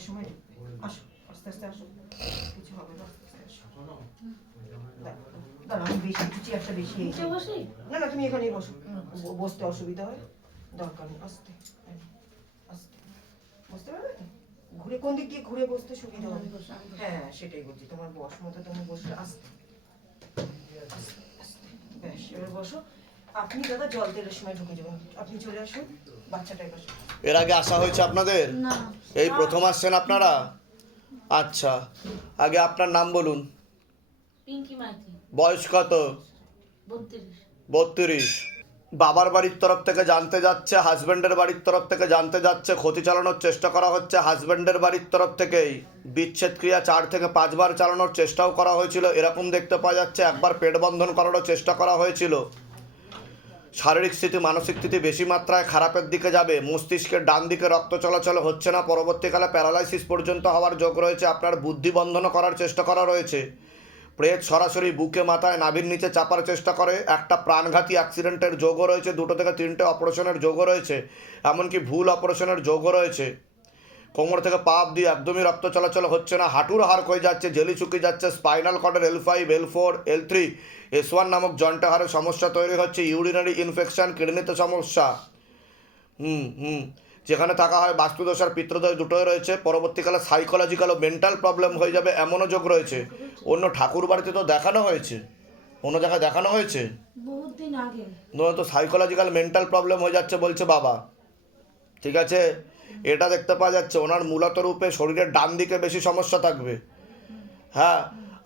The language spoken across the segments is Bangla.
চারটের সময় ঢুকবে। আসো, আস্তে আস্তে আসো, কিছু হবে না, আস্তে আস্তে আসো। দাঁড়া, আমি বেশি কিছু চেয়ারটা বেশি না না, তুমি এখানেই বসো, বসতে অসুবিধা হয়, দরকার নেই, আস্তে আস্তে বুঝতে পারবে তো? ঘুরে কোন দিক দিয়ে ঘুরে বসতে সুবিধা হবে? হ্যাঁ সেটাই বলছি, তোমার বস মতো তুমি বসলে আস্তে আস্তে আস্তে, ব্যাস এবার বসো। আপনি দাদা জল তেলের সময় ঢুকে যাবেন, আপনি চলে আসুন, বাচ্চাটা এবার। এর আগে আসা হয়েছে আপনাদের? না। এই প্রথম আসছেন আপনারা? আচ্ছা, আগে আপনার নাম বলুন। পিঙ্কি মাইতি, বয়স কত? 32। 32। বাবার বাড়ির তরফ থেকে জানতে যাচ্ছে, হাজব্যান্ডের বাড়ির তরফ থেকে জানতে যাচ্ছে, ক্ষতি চালানোর চেষ্টা করা হচ্ছে হাজব্যান্ডের বাড়ির তরফ থেকেই। বিচ্ছেদ ক্রিয়া 4 থেকে 5 বার চালানোর চেষ্টাও করা হয়েছিল, এরকম দেখতে পাওয়া যাচ্ছে। একবার পেট বন্ধন করারও চেষ্টা করা হয়েছিল। শারীরিক স্থিতি, মানসিক স্থিতি বেশি মাত্রায় খারাপের দিকে যাবে। মস্তিষ্কের ডান দিকে রক্ত চলাচল হচ্ছে না, পরবর্তীকালে প্যারালাইসিস পর্যন্ত হওয়ার যোগ রয়েছে। আপনার বুদ্ধি বন্ধনও করার চেষ্টা করা রয়েছে। প্রেত সরাসরি বুকে মাথায় নাভির নিচে চাপার চেষ্টা করে। একটা প্রাণঘাতী অ্যাক্সিডেন্টের যোগও রয়েছে, 2 থেকে 3টে অপারেশনের যোগও রয়েছে, এমনকি ভুল অপারেশনের যোগও রয়েছে। কোমর থেকে পা অবধি একদমই রক্ত চলাচল হচ্ছে না, হাঁটুর হাড় ক্ষয়ে যাচ্ছে, জেলি শুকিয়ে যাচ্ছে, spinal কর্ডের L5, L4, L3, S1 নামক জয়েন্টে হাড়ের সমস্যা তৈরি হচ্ছে, ইউরিনারি ইনফেকশন, কিডনিতে সমস্যা। যেখানে থাকা হয় বাস্তুদোষ আর পিত্রদোষ দুটোই রয়েছে। পরবর্তীকালে সাইকোলজিক্যাল ও মেন্টাল প্রবলেম হয়ে যাবে, এমনও যোগ রয়েছে। অন্য ঠাকুর বাড়িতে তো দেখানো হয়েছে, অন্য জায়গায় দেখানো হয়েছে, বহুত দিন আগে। তো সাইকোলজিক্যাল মেন্টাল প্রবলেম হয়ে যাচ্ছে বলছে বাবা। ঠিক আছে, এটা দেখতে পাওয়া যাচ্ছে। ওনার মূলত রূপে শরীরের ডান দিকে বেশি সমস্যা থাকবে, হ্যাঁ,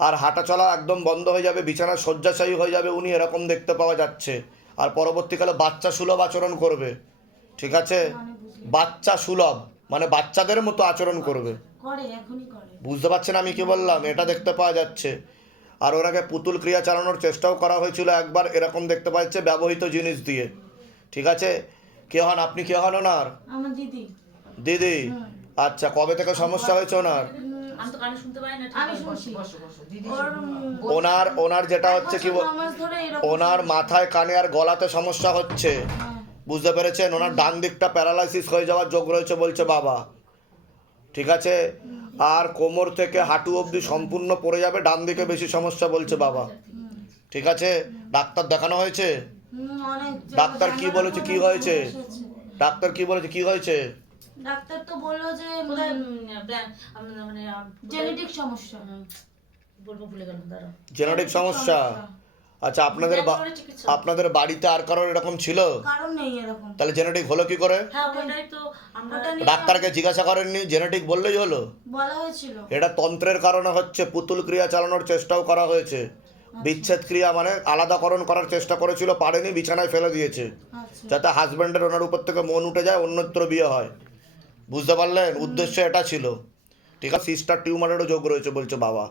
আর হাঁটা চলা একদম বন্ধ হয়ে যাবে, বিছানায় শয্যাশায়ী হয়ে যাবে উনি, এরকম দেখতে পাওয়া যাচ্ছে। আর পরবর্তীকালে বাচ্চা সুলভ আচরণ করবে। ঠিক আছে, বাচ্চা সুলভ মানে বাচ্চাদের মতো আচরণ করবে। করে, এখনই করে। বুঝতে পারছেন আমি কি বললাম? এটা দেখতে পাওয়া যাচ্ছে। আর ওনাকে পুতুল ক্রিয়া চালানোর চেষ্টাও করা হয়েছিল একবার, এরকম দেখতে পাচ্ছে ব্যবহৃত জিনিস দিয়ে। ঠিক আছে, কে হন আপনি? কে হন ওনার? আমার দিদি। দিদি। আচ্ছা, কবে থেকে সমস্যা হয়েছে ওনার? আমি তো কানে শুনতে পাই না, আমি শুনছি। বসো বসো দিদি, ওনার যেটা হচ্ছে কি, ওনার মাথায়, কানে আর গলাতে সমস্যা হচ্ছে। বুঝতে পেরেছেন? ওনার ডান দিকটা প্যারালাইসিস হয়ে যাওয়ার যোগ রয়েছে বলছে বাবা। ঠিক আছে, আর কোমর থেকে হাঁটু অবধি সম্পূর্ণ পড়ে যাবে, ডান দিকে বেশি সমস্যা বলছে বাবা। ঠিক আছে, ডাক্তার দেখানো হয়েছে? ডাক্তার কি বলেছে কি হয়েছে? ডাক্তার কি বলেছে কি হয়েছে? ডাক্তার তো বললো যে মানে জেনেটিক সমস্যা। বলবো ভুলে গেলাম, দাঁড়াও। জেনেটিক সমস্যা। আচ্ছা, আপনাদের বাড়িতে আর কারোর এরকম ছিল? কারণ নেই এরকম। তাহলে জেনেটিক হলো কি করে? হ্যাঁ, ওটাই তো আমরা ডাক্তারকে জিজ্ঞাসা করেননি? জেনেটিক বললেই হলো? বলা হয়েছিল। এটা তন্ত্রের কারণে হচ্ছে। পুতুল ক্রিয়া চালানোর চেষ্টাও করা হয়েছে, বিচ্ছেদ ক্রিয়া মানে আলাদাকরণ করার চেষ্টা করেছিল, পারেনি, বিছানায় ফেলে দিয়েছে, যাতে হাজব্যান্ডের ওনার উপর থেকে মন উঠে যায়, অন্যত্র বিয়ে হয়। বুঝতে পারলেন? উদ্দেশ্য এটা ছিল। ঠিক আছে, সিস্টার টিউমারেরও যোগ রয়েছে বলছে বাবা।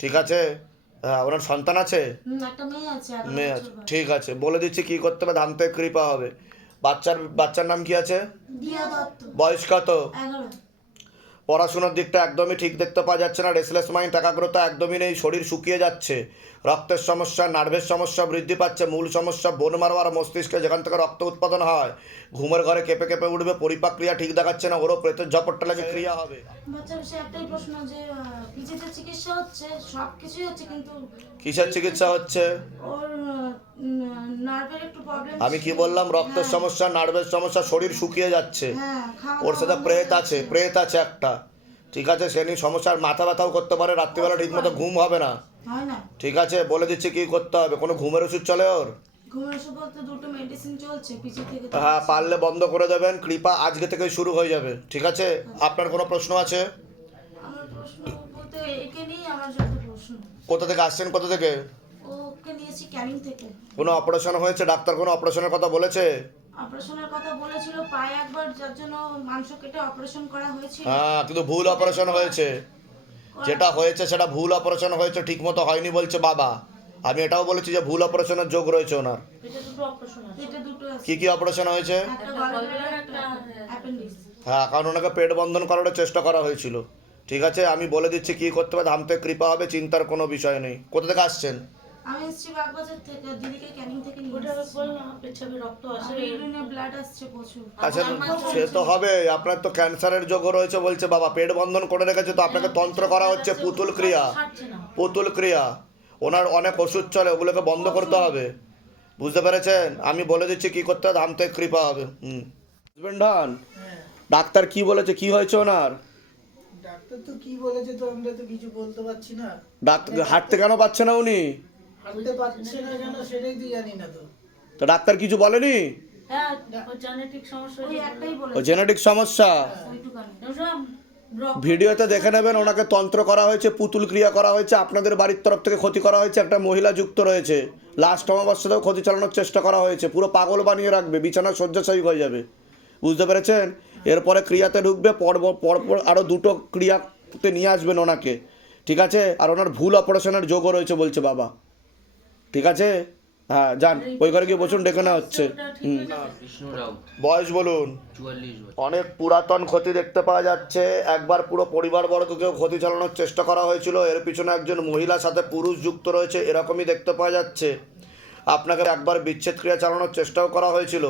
ঠিক আছে, হ্যাঁ, ওনার সন্তান আছে? একটা মেয়ে আছে। মেয়ে আছে, ঠিক আছে, বলে দিচ্ছি কি করতে হবে, ধামতে কৃপা হবে। বাচ্চার নাম কি আছে? দিয়া দত্ত। বয়স কত? 11। পড়াশোনার দিকটা একদমই ঠিক দেখতে পাওয়া যাচ্ছে না, রেসলেস মাইন্ড, একাগ্রতা একদমই নেই, শরীর শুকিয়ে যাচ্ছে, রক্তের সমস্যা, নার্ভের সমস্যা বৃদ্ধি পাচ্ছে, মূল সমস্যা বোন মারো আর মস্তিষ্কে, যেখান থেকে রক্ত উৎপাদন হয়। ঘুমের ঘরে কেঁপে কেঁপে উঠবে, পরিপাক ক্রিয়া ঠিক দেখাচ্ছে না, ওরও প্রেতের ঝপটটা লাগে ক্রিয়া হবে। বাচ্চার বিষয়ে একটাই প্রশ্ন, যে পিজিতে চিকিৎসা হচ্ছে, সব কিছুই হচ্ছে, কিন্তু কিসের চিকিৎসা হচ্ছে? ওর নার্ভের একটু প্রবলেম। আমি কি বললাম? রক্তের সমস্যা, নার্ভের সমস্যা, শরীর শুকিয়ে যাচ্ছে, ওর সাথে প্রেত আছে একটা। ঠিক আছে, সে নিয়ে সমস্যার, মাথা ব্যথাও করতে পারে, রাত্রিবেলা ঠিকমতো ঘুম হবে না। ঠিক আছে, বলে দিচ্ছি কি করতে হবে। কোনো ঘুমের ওষুধ চলে ওর? ঘুমের ওষুধ বলতে 2টো মেডিসিন চলছে পিজি থেকে। হ্যাঁ, পারলে বন্ধ করে দেবেন, কৃপা আজকে থেকেই শুরু হয়ে যাবে। ঠিক আছে, আপনার কোনো প্রশ্ন আছে? আমার প্রশ্ন বলতে একে নিয়ে আমার যত প্রশ্ন। কোথা থেকে আসছেন? কোথা থেকে? ওকে নিয়েছি ক্যানিং থেকে। কোনো অপারেশন হয়েছে? ডাক্তার কোনো অপারেশনের কথা বলেছে? অপারেশনের কথা বলেছিল, পায়ে একবার, যার জন্য মাংস কেটে অপারেশন করা হয়েছিল। হ্যাঁ, কিন্তু ভুল অপারেশন হয়েছে। যেটা হয়েছে সেটা ভুল অপারেশন হয়েছে, ঠিকমতো হয়নি বলছে বাবা। আমি এটাও বলেছি যে ভুল অপারেশনের যোগ রয়েছে ওনার। কি কি অপারেশন হয়েছে? হ্যাঁ, কারণ ওনাকে পেট বন্ধন করার চেষ্টা করা হয়েছিল। ঠিক আছে, আমি বলে দিচ্ছি কি করতে হবে, ধামতে কৃপা হবে, চিন্তার কোনো বিষয় নেই। কোথা থেকে আসছেন? আমি এসেছি বাগবাজার থেকে, দিদিকে ক্যানিং থেকে নিয়ে ওটা এসেছি। বললাম পেছাবে রক্ত আসে। আর ইউরিনে ব্লাড আসছে প্রচুর। আচ্ছা সে তো হবে, আপনার তো ক্যান্সারের যোগও রয়েছে বলছে বাবা, পেট বন্ধন করে রেখেছে তো আপনাকে তন্ত্র করা হচ্ছে, পুতুল ক্রিয়া, ছাড়ছে না। পুতুল ক্রিয়া, ওনার অনেক ওষুধ চলে, ওগুলোকে বন্ধ করতে হবে, বুঝতে পেরেছেন? আমি বলে দিচ্ছি কি করতে হবে, ধামতে কৃপা হবে। হাজবেন্ড হন, ডাক্তার কি বলেছে, কি হয়েছে ওনার? ডাক্তার তো কি বলেছে তো আমরা তো কিছু বলতে পারছি না। ডাক্তার হাঁটতে কেন পারছে না উনি? হাঁটতে পারছে না কেন সেটাই তো জানি না তো। তো ডাক্তার কিছু বলেনি? হ্যাঁ, ওর জেনেটিক সমস্যা ওই হয়েছে। একটাই বলে ও জেনেটিক সমস্যা। ওইটুকানি। ওসব রক্ত- ভিডিওতে দেখে নেবেন, ওনাকে তন্ত্র করা হয়েছে, পুতুল ক্রিয়া করা হয়েছে, আপনাদের বাড়ির তরফ থেকে ক্ষতি করা হয়েছে, একটা মহিলা যুক্ত রয়েছে, লাস্ট অমাবস্যাতেও ক্ষতি চালানোর চেষ্টা করা হয়েছে, পুরো পাগল বানিয়ে রাখবে, বিছানা শয্যাশায়ী হয়ে যাবে, বুঝতে পেরেছেন? এরপরে ক্রিয়াতে ঢুকবে, পরপর আরও দুটো ক্রিয়াতে নিয়ে আসবেন ওনাকে, ঠিক আছে? আর ওনার ভুল অপারেশনের যোগও রয়েছে বলছে বাবা, ঠিক আছে? হ্যাঁ যান, ওই ঘরে গিয়ে বসুন, ডেকে নেওয়া হচ্ছে। ওটা ঠিক হয়ে যাবে। বিষ্ণু রাউত, বয়স বলুন। 44 বছর। অনেক পুরাতন ক্ষতি দেখতে পাওয়া যাচ্ছে, একবার পুরো পরিবারবর্গকেও ক্ষতি চালানোর চেষ্টা করা হয়েছিল, এর পিছনে একজন মহিলার সাথে পুরুষ যুক্ত রয়েছে, এরকমই দেখতে পাওয়া যাচ্ছে। আপনাকে একবার বিচ্ছেদ ক্রিয়া চালানোর চেষ্টাও করা হয়েছিল,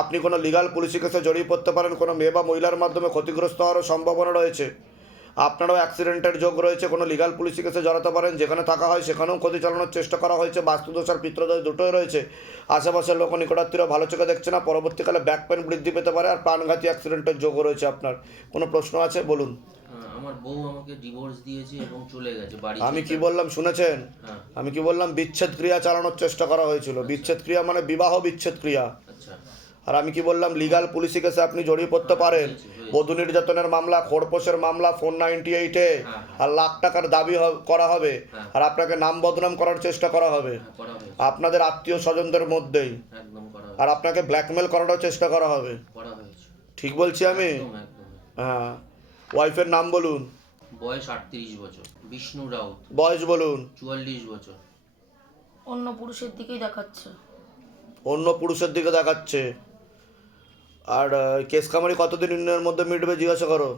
আপনি কোনো লিগাল পুলিশি কেসে জড়িয়ে পড়তে পারেন, কোনো মেয়ে বা মহিলার মাধ্যমে ক্ষতিগ্রস্ত হওয়ারও সম্ভাবনা রয়েছে, আপনারও অ্যাক্সিডেন্টের যোগ রয়েছে, কোনো লিগাল পুলিশি কেসে জড়াতে পারেন, যেখানে থাকা হয় সেখানেও ক্ষতি চালানোর চেষ্টা করা হয়েছে, বাস্তুদোষ আর পিত্রদোষ দুটোই রয়েছে, আশেপাশের লোক নিকটাত্মীয় ভালো চোখে দেখছে না, পরবর্তীকালে ব্যাক পেন বৃদ্ধি পেতে পারে, আর প্রাণঘাতী অ্যাক্সিডেন্টের যোগও রয়েছে আপনার। কোনো প্রশ্ন আছে বলুন? আমার বউ আমাকে ডিভোর্স দিয়েছে এবং চলে গেছে বাড়ি আমি থেকে। কি বললাম শুনেছেন? হ্যাঁ। আমি কি বললাম? বিচ্ছেদ ক্রিয়া চালানোর চেষ্টা করা হয়েছিল, বিচ্ছেদ ক্রিয়া মানে বিবাহ বিচ্ছেদ ক্রিয়া। আচ্ছা, আর আমি কি বললাম? লিগাল পুলিশি কেসে আপনি জড়িয়ে পড়তে পারেন, বধূ নির্যাতনের মামলা, খোরপোশের মামলা, 498-এ, আর লাখ টাকার দাবি করা হবে, আর আপনাকে নাম বদনাম করার চেষ্টা করা হবে হ্যাঁ, করা হয়েছে, আপনাদের আত্মীয় স্বজনদের মধ্যেই, একদম করা আর হয়েছে, আপনাকে ব্ল্যাকমেল করারও চেষ্টা করা হবে, করা হয়েছে, ঠিক বলছি আমি? একদম একদম। হ্যাঁ। ওয়াইফের নাম বলুন। বয়স 38 বছর। বিষ্ণু রাউত, বয়স বলুন। 44 বছর। অন্য পুরুষের দিকেই দেখাচ্ছে। অন্য পুরুষের দিকে দেখাচ্ছে। আর কেস কামারি কতদিনের মধ্যে মিটবে জিজ্ঞাসা করো।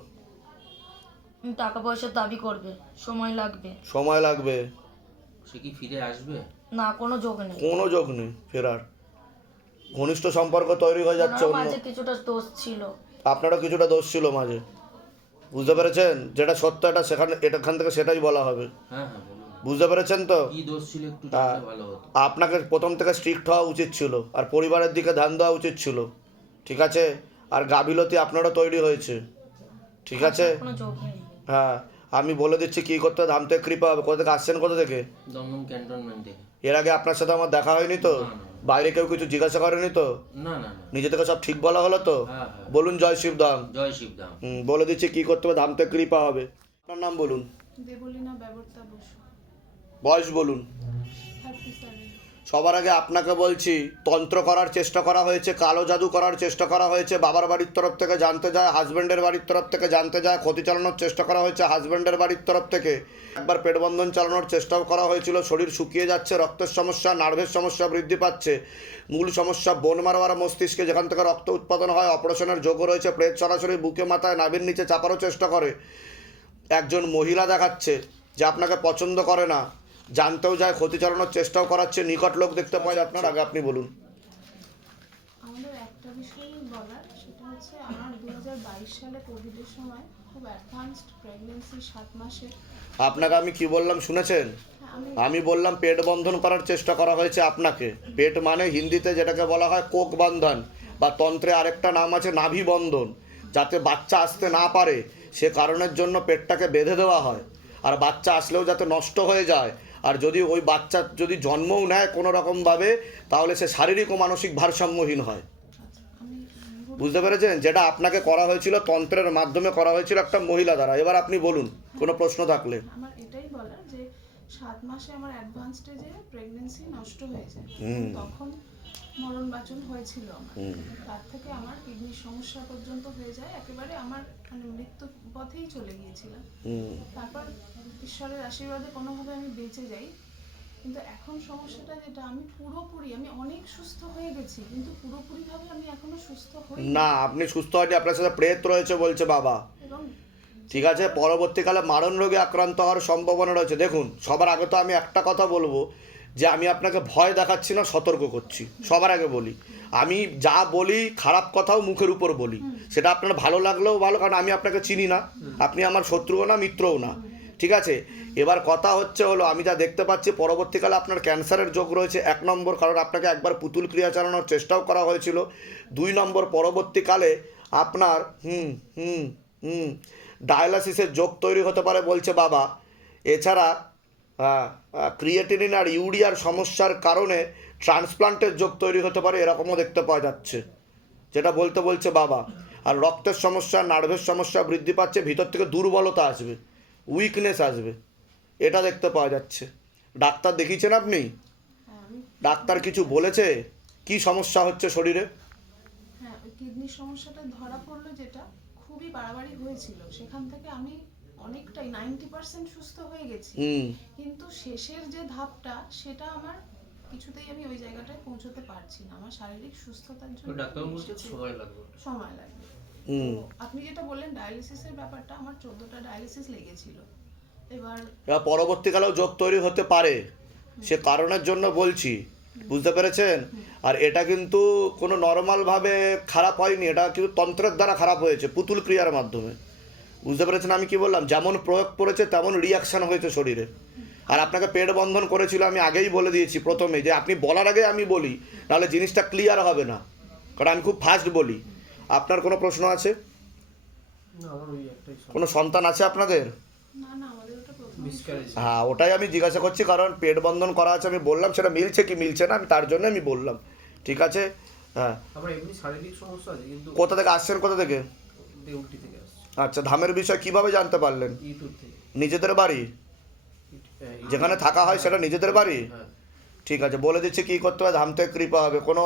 টাকা পয়সার দাবি করবে, সময় লাগবে। সময় লাগবে। সে কি ফিরে আসবে? না, কোনো যোগ নেই। কোনো যোগ নেই ফেরার, ঘনিষ্ঠ সম্পর্ক তৈরি হয়ে যাচ্ছে। ওনার অন্য মাঝে কিছুটা দোষ ছিল। আপনারও কিছুটা দোষ ছিল মাঝে, বুঝতে পেরেছেন? যেটা সত্য এটা সেখানে এখান থেকে সেটাই বলা হবে, হ্যাঁ হ্যাঁ, বলুন। বুঝতে পেরেছেন তো? কি দোষ ছিল একটু জানলে ভালো হতো। আপনাকে প্রথম থেকে স্ট্রিক্ট হওয়া উচিত ছিল, আর পরিবারের দিকে ধ্যান দেওয়া উচিত ছিল, ঠিক আছে? আর গাফিলতি আপনারও তৈরি হয়েছে, ঠিক আছে? কোনো যোগ নেই। হ্যাঁ, আমি বলে দিচ্ছি কি করতে হবে, ধামতে কৃপা হবে। কোথা থেকে আসছেন, কোথা থেকে? দমদম ক্যান্টনমেন্ট থেকে। এর আগে আপনার সাথে আমার দেখা হয়নি তো? না, না। বাইরে কেউ কিছু জিজ্ঞাসা করেনি তো? না না না। নিজে থেকে সব ঠিক বলা হলো তো? হ্যাঁ হ্যাঁ, বলুন জয় শিবধাম। জয় শিবধাম। বলে দিচ্ছি কি করতে হবে, ধামতে কৃপা হবে। আপনার নাম বলুন, দেবলীনা ব্যবর্তা বসু, বয়স বলুন। 37। সবার আগে আপনাকে বলছি, তন্ত্র করার চেষ্টা করা হয়েছে, কালো জাদু করার চেষ্টা করা হয়েছে, বাবার বাড়ির তরফ থেকে জানতে যায়, হাজব্যান্ডের বাড়ির তরফ থেকে জানতে যায়, ক্ষতি চালানোর চেষ্টা করা হয়েছে হাজব্যান্ডের বাড়ির তরফ থেকে, একবার পেটবন্ধন চালানোর চেষ্টাও করা হয়েছিল, শরীর শুকিয়ে যাচ্ছে, রক্তের সমস্যা, নার্ভের সমস্যা বৃদ্ধি পাচ্ছে, মূল সমস্যা বোন মারোয়ার মস্তিষ্কে, যেখান থেকে রক্ত উৎপাদন হয়, অপারেশনের যোগও রয়েছে, প্রেত সরাসরি বুকে মাথায় নাভির নিচে চাপারও চেষ্টা করে, একজন মহিলা দেখাচ্ছে যে আপনাকে পছন্দ করে না, জানতেও যায়, ক্ষতি চালানোর চেষ্টাও করাচ্ছে, নিকট লোক দেখতে পাওয়া যায় আপনার। আগে আপনি বলুন। আমাদের একটা বিষয়ই বলার, সেটা হচ্ছে আমার 2022 সালে কোভিডের সময় খুব অ্যাডভান্সড প্রেগনেন্সি, 7 মাসের। আপনাকে আমি কি বললাম শুনেছেন? আমি বললাম পেট বন্ধন করার চেষ্টা করা হয়েছে আপনাকে। পেট মানে হিন্দিতে যেটাকে বলা হয় কোক বন্ধন, বা তন্ত্রে আরেকটা নাম আছে নাভি বন্ধন, যাতে বাচ্চা আসতে না পারে সে কারণের জন্য পেটটাকে বেঁধে দেওয়া হয়, আর বাচ্চা আসলেও যাতে নষ্ট হয়ে যায়, আর যদি ওই বাচ্চা যদি জন্মও নেয় কোনো রকমভাবে, তাহলে সে শারীরিক ও মানসিক ভারসাম্যহীন হয়, আমি বুঝতে পেরেছেন? যেটা আপনাকে করা হয়েছিল তন্ত্রের মাধ্যমে করা হয়েছিল একটা মহিলা দ্বারা। এবার আপনি বলুন কোনো প্রশ্ন থাকলে। আমার এটাই বলার যে 7 মাসে আমার অ্যাডভান্স স্টেজে প্রেগনেন্সি নষ্ট হয়ে যায়, তখন মরণ বাচন হয়েছিল আমার। তার থেকে আমার কিডনির সমস্যা পর্যন্ত হয়ে যায়, একেবারে আমার মানে মৃত্যু পথেই চলে গিয়েছিলাম। তারপর ঈশ্বরের আশীর্বাদে কোনোভাবে আমি বেঁচে যাই, কিন্তু এখন সমস্যাটা যেটা, আমি অনেক সুস্থ হয়ে গেছি, কিন্তু পুরোপুরিভাবে আমি এখনো সুস্থ হই না, আপনি সুস্থ হয়নি, আপনার সাথে প্রেত রয়েছে বলছে বাবা, এবং ঠিক আছে? পরবর্তীকালে মারণ রোগে আক্রান্ত হওয়ার সম্ভাবনা রয়েছে। দেখুন, সবার আগে তো আমি একটা কথা বলবো যে আমি আপনাকে ভয় দেখাচ্ছি না, সতর্ক করছি। সবার আগে বলি, আমি যা বলি খারাপ কথাও মুখের উপর বলি, সেটা আপনার ভালো লাগলেও ভালো, কারণ আমি আপনাকে চিনি না, আপনি আমার শত্রুও না মিত্রও না, ঠিক আছে। এবার কথা হলো আমি যা দেখতে পাচ্ছি পরবর্তীকালে আপনার ক্যান্সারের যোগ রয়েছে 1 নম্বর, কারণ আপনাকে একবার পুতুল ক্রিয়া চালানোর চেষ্টাও করা হয়েছিল। 2 নম্বর, পরবর্তীকালে আপনার ডায়ালাসিসের যোগ তৈরি হতে পারে বলছে বাবা। এছাড়া ক্রিয়েটিনিন আর ইউরিয়ার সমস্যার কারণে ট্রান্সপ্লান্টের যোগ তৈরি হতে পারে, এরকমও দেখতে পাওয়া যাচ্ছে, যেটা বলছে বাবা। আর রক্তের সমস্যা, নার্ভের সমস্যা বৃদ্ধি পাচ্ছে, ভিতর থেকে দুর্বলতা আসবে, উইকনেস আসবে, এটা দেখতে পাওয়া যাচ্ছে। ডাক্তার দেখিয়েছেন আপনি? ডাক্তার কিছু বলেছে কি সমস্যা হচ্ছে শরীরে? হ্যাঁ, ওই কিডনির সমস্যাটা ধরা পড়লো, যেটা খুবই বাড়াবাড়ি হয়েছিল। সেখান থেকে আমি অনেকটাই 90% সুস্থ হয়ে গেছি, কিন্তু শেষের যে ধাপটা সেটা আমার কিছুতেই আমি ওই জায়গাটায় পৌঁছতে পারছি না। আমার শারীরিক সুস্থতার জন্য ডাক্তার বলছে সময় লাগবে। সময় লাগবে। তো আপনি যেটা বললেন ডায়ালিসিসের ব্যাপারটা, আমার 14টা ডায়ালিসিস লেগেছিল। এবার পরবর্তীকালেও যোগ তৈরি হতে পারে, সে কারণের জন্য বলছি, বুঝতে পেরেছেন? আর এটা কিন্তু কোনো নর্মালভাবে খারাপ হয়নি, এটা কিন্তু তন্ত্রের দ্বারা খারাপ হয়েছে, পুতুল ক্রিয়ার মাধ্যমে, বুঝতে পেরেছেন আমি কি বললাম? যেমন প্রয়োগ করেছে তেমন রিয়াকশান হয়েছে শরীরে। আর আপনাকে পেট বন্ধন করেছিল, আমি আগেই বলে দিয়েছি প্রথমে, যে আপনি বলার আগে আমি বলি, নাহলে জিনিসটা ক্লিয়ার হবে না, কারণ আমি খুব ফাস্ট বলি। আপনার কোনো প্রশ্ন আছে? কোনো সন্তান আছে আপনাদের? না না, আমাদের ওটা প্রথম। হ্যাঁ, ওটাই আমি জিজ্ঞাসা করছি, কারণ পেট বন্ধন করা আছে, আমি বললাম সেটা মিলছে কি মিলছে না, আমি তার জন্য আমি বললাম, ঠিক আছে। হ্যাঁ, আমার এমনি শারীরিক সমস্যা আছে, কিন্তু কোথা থেকে আসছেন, কোথা থেকে? দেউলটি থেকে আসছে। আচ্ছা, ধামের বিষয় কিভাবে জানতে পারলেন? ইউটিউব থেকে। নিজেদের বাড়ি যেখানে থাকা হয় সেটা নিজেদের বাড়ি? হ্যাঁ। ঠিক আছে, বলে দিচ্ছি কী করতে হবে, ধাম থেকে কৃপা হবে। কোনো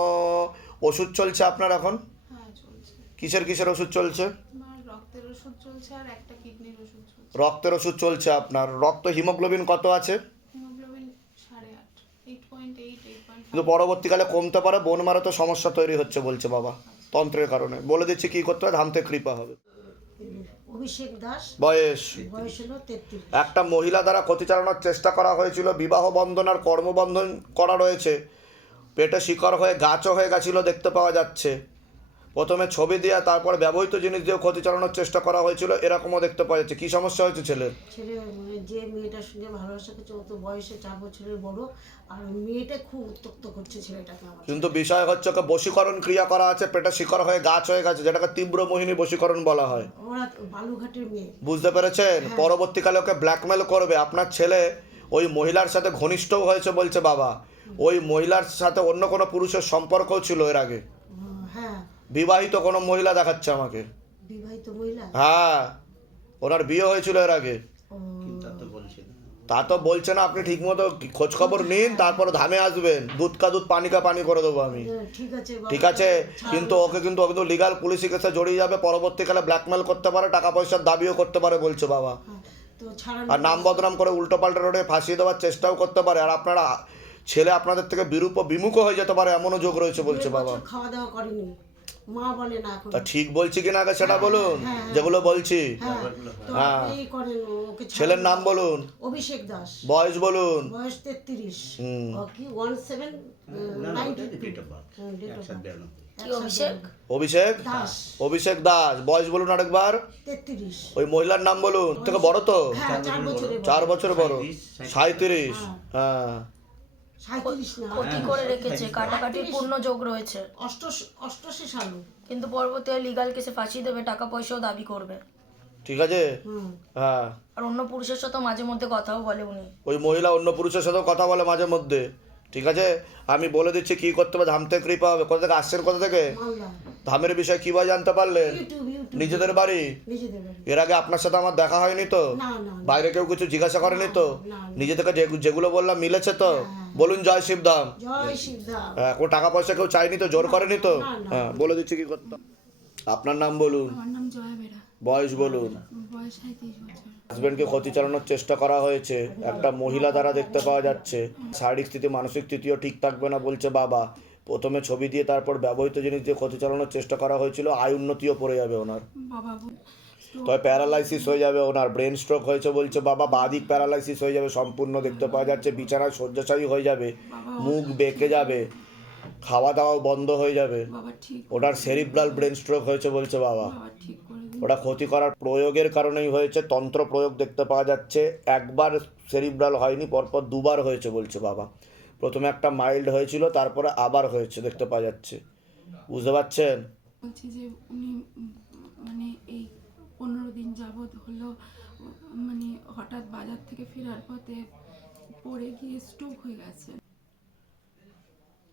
ওষুধ চলছে আপনার এখন? হ্যাঁ, চলছে। কিসের ওষুধ চলছে? আমার রক্তের ওষুধ চলছে আর একটা কিডনির ওষুধ চলছে। রক্তের ওষুধ চলছে আপনার। রক্ত হিমোগ্লোবিন কত আছে? হিমোগ্লোবিন 8.5, 8.8, 8.5। কিন্তু পরবর্তীকালে কমতে পারে, বোন মারাতে সমস্যা তৈরি হচ্ছে বলছে বাবা, তন্ত্রের কারণে। বলে দিচ্ছি কী করতে হবে, ধাম থেকে কৃপা হবে। অভিষেক দাস, বয়স বয়স হলো 33। একটা মহিলা দ্বারা ক্ষতি চালানোর চেষ্টা করা হয়েছিল, বিবাহ বন্ধন আর কর্মবন্ধন করা রয়েছে, পেটে শিকড় হয়ে গাছও হয়ে গেছিলো দেখতে পাওয়া যাচ্ছে। প্রথমে ছবি দিয়ে তারপর ব্যবহৃত জিনিস দিয়ে ক্ষতি চালানোর চেষ্টা করা হয়েছিল, এরকমও দেখতে পাওয়া যাচ্ছে। কী সমস্যা হয়েছে ছেলের? ছেলে যে মেয়েটার সঙ্গে ভালোবাসা করছে ও তো বয়সে 4 বছরের বড়, আর মেয়েটা খুব উত্তক্ত করছে ছেলেটাকে আমার। কিন্তু বিষয় হচ্ছে ওকে বশীকরণ ক্রিয়া করা আছে, পেটে শিকড় হয়ে গাছ হয়ে গেছে, যেটাকে তীব্র মোহিনী বশীকরণ বলা হয়। ওরা বালুঘাটের মেয়ে। বুঝতে পেরেছেন? পরবর্তীকালে ওকে ব্ল্যাকমেল করবে। আপনার ছেলে ওই মহিলার সাথে ঘনিষ্ঠও হয়েছে বলছে বাবা, ওই মহিলার সাথে অন্য কোনো পুরুষের সম্পর্কও ছিল এর আগে। হ্যাঁ, বিবাহিত কোনো মহিলা দেখাচ্ছে আমাকে। বিবাহিত মহিলা। হ্যাঁ, ওনার বিয়ে হয়েছিল এর আগে। ও, তা তো বলছে না, আপনি ঠিকমতো খোঁজ খবর নিন, তারপর ধামে আসবেন, দুধ কা দুধ পানি কা পানি করে দেবো আমি, ঠিক আছে বাবা, ঠিক আছে। কিন্তু ওকে কিন্তু লিগাল পুলিশি কেসে জড়িয়ে যাবে, পরবর্তীকালে ব্ল্যাকমেল করতে পারে, টাকা পয়সার দাবিও করতে পারে বলছে বাবা। হ্যাঁ, তো ছাড়ানো। আর নাম বদনাম করে উল্টো পাল্টা রোডে ফাঁসিয়ে দেওয়ার চেষ্টাও করতে পারে। আর আপনারা ছেলে আপনাদের থেকে বিমুখ হয়ে যেতে পারে, এমনও যোগ রয়েছে বলছে 1.5 বাবা। বছর খাওয়া দাওয়া করেনি, মা বলে না এখন। তা ঠিক বলছি কিনা আগে সেটা বলুন, হ্যাঁ, যেগুলো বলছি। হ্যাঁ, তো হ্যাঁ। এই করেন ওকে ছাড়ানো। ছেলের নাম বলুন, অভিষেক দাস, বয়স বলুন। বয়স 33। ও কি 1792 ডেট অফ বার্থ। কি অভিষেক? অভিষেক দাস, অভিষেক দাস, বয়স বলুন আরেকবার। 33। ওই মহিলার নাম বলুন, ওর থেকে বড় তো? হ্যাঁ, 4 বছরের 4 বছর বড়। 37। হ্যাঁ, 37 না, ক্ষতি করে রেখেছে, কাটাকাটির পূর্ণ যোগ রয়েছে, 88 সালে। কিন্তু পরবর্তীকালে লিগাল কেসে ফাঁসি দেবে, টাকা পয়সাও দাবি করবে। ঠিক আছে। হ্যাঁ, আর অন্য পুরুষের সাথে মাঝে মধ্যে কথাও বলে উনি। ওই মহিলা অন্য পুরুষের সাথেও কথা বলে মাঝে মধ্যে, ঠিক আছে। আমি বলে দিচ্ছি কি করতে হবে, ধাম থেকে কৃপা হবে। কোথা থেকে আসছেন, কোথা থেকে? মালদা। ধামের বিষয়ে কিভাবে জানতে পারলেন? ইউটিউব। নিজেদের বাড়ি? নিজেদের বাড়ি। এর আগে আপনার সাথে আমার দেখা হয়নি তো? না না, বাইরে কেউ কিছু জিজ্ঞাসা করেনি তো? না। নিজে থেকে যেগুলো বললাম মিলেছে তো? বলুন জয় শিবধাম। জয় শিবধাম। হ্যাঁ, কোনো টাকা পয়সা কেউ চাইনি তো, জোর করেনি তো? না, না। হ্যাঁ, বলে দিচ্ছি কি করতে হবে। আপনার নাম বলুন, আমার নাম জয়া বেরা, বয়স বলুন। বয়স 37 বছর। হাজবেন্ডকে ক্ষতি চালানোর চেষ্টা করা হয়েছে, একটা মহিলা দ্বারা দেখতে পাওয়া যাচ্ছে। শারীরিক স্থিতি মানসিক স্থিতিও ঠিক থাকবে না বলছে বাবা। প্রথমে ছবি দিয়ে তারপর ব্যবহৃত জিনিস দিয়ে ক্ষতি চালানোর চেষ্টা করা হয়েছিল, আয় উন্নতিও পড়ে যাবে ওনার। বাবা তবে প্যারালাইসিস হয়ে যাবে ওনার, ব্রেন স্ট্রোক হয়েছে বলছে বাবা, বাদিক প্যারালাইসিস হয়ে যাবে সম্পূর্ণ, দেখতে পাওয়া যাচ্ছে বিছানায় শয্যাশায়ী হয়ে যাবে, মুখ বেঁকে যাবে, খাওয়া দাওয়াও বন্ধ হয়ে যাবে। বাবা ঠিক ওটার সেরিব্রাল ব্রেন স্ট্রোক হয়েছে বলছে বাবা। বাবা ঠিক করে দিন। ওটা ক্ষতি করার প্রয়োগের কারণেই হয়েছে, তন্ত্র প্রয়োগ দেখতে পাওয়া যাচ্ছে। একবার সেরিব্রাল হয়নি, পরপর দুবার হয়েছে বলছে বাবা। প্রথমে একটা মাইল্ড হয়েছিল, তারপরে আবার হয়েছে দেখতে পাওয়া যাচ্ছে। বুঝতে পারছেন? বলছি যে উনি মানে এই 15 দিন যাবৎ হলো মানে হঠাৎ বাজার থেকে ফেরার পথে পড়ে গিয়ে স্ট্রোক হয়ে গেছে।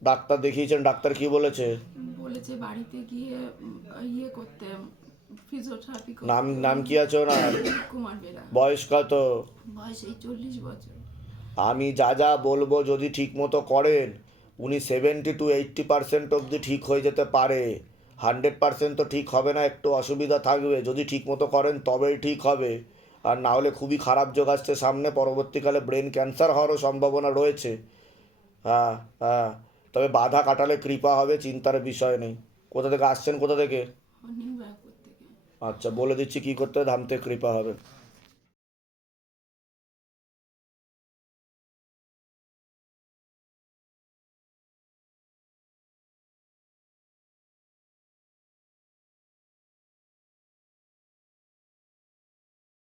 ডাক্তার দেখিয়েছেন, ডাক্তার কি বলেছে? বলেছে বাড়িতে গিয়ে ইয়ে করতে, ফিজিওথেরাপি করতে। নাম কি আছে ওনার? কুমার বেরা। বয়স কত? বয়স এই 40 বছর। আমি যা যা বলবো যদি ঠিক মতো করেন, উনি 70 to 80% অবধি ঠিক হয়ে যেতে পারে। 100% তো ঠিক হবে না, একটু অসুবিধা থাকবে। যদি ঠিক মতো করেন তবেই ঠিক হবে, আর না হলে খুবই খারাপ যোগ আসছে সামনে, পরবর্তীকালে ব্রেন ক্যান্সার হওয়ারও সম্ভাবনা রয়েছে। হ্যাঁ হ্যাঁ, তবে বাধা কাটালে কৃপা হবে, চিন্তার বিষয় নেই। কোথা থেকে আসছেন, কোথা থেকে? নিউ ব্যারাকপুর থেকে। আচ্ছা, বলে দিচ্ছি কী করতে হবে, ধামতে কৃপা হবে।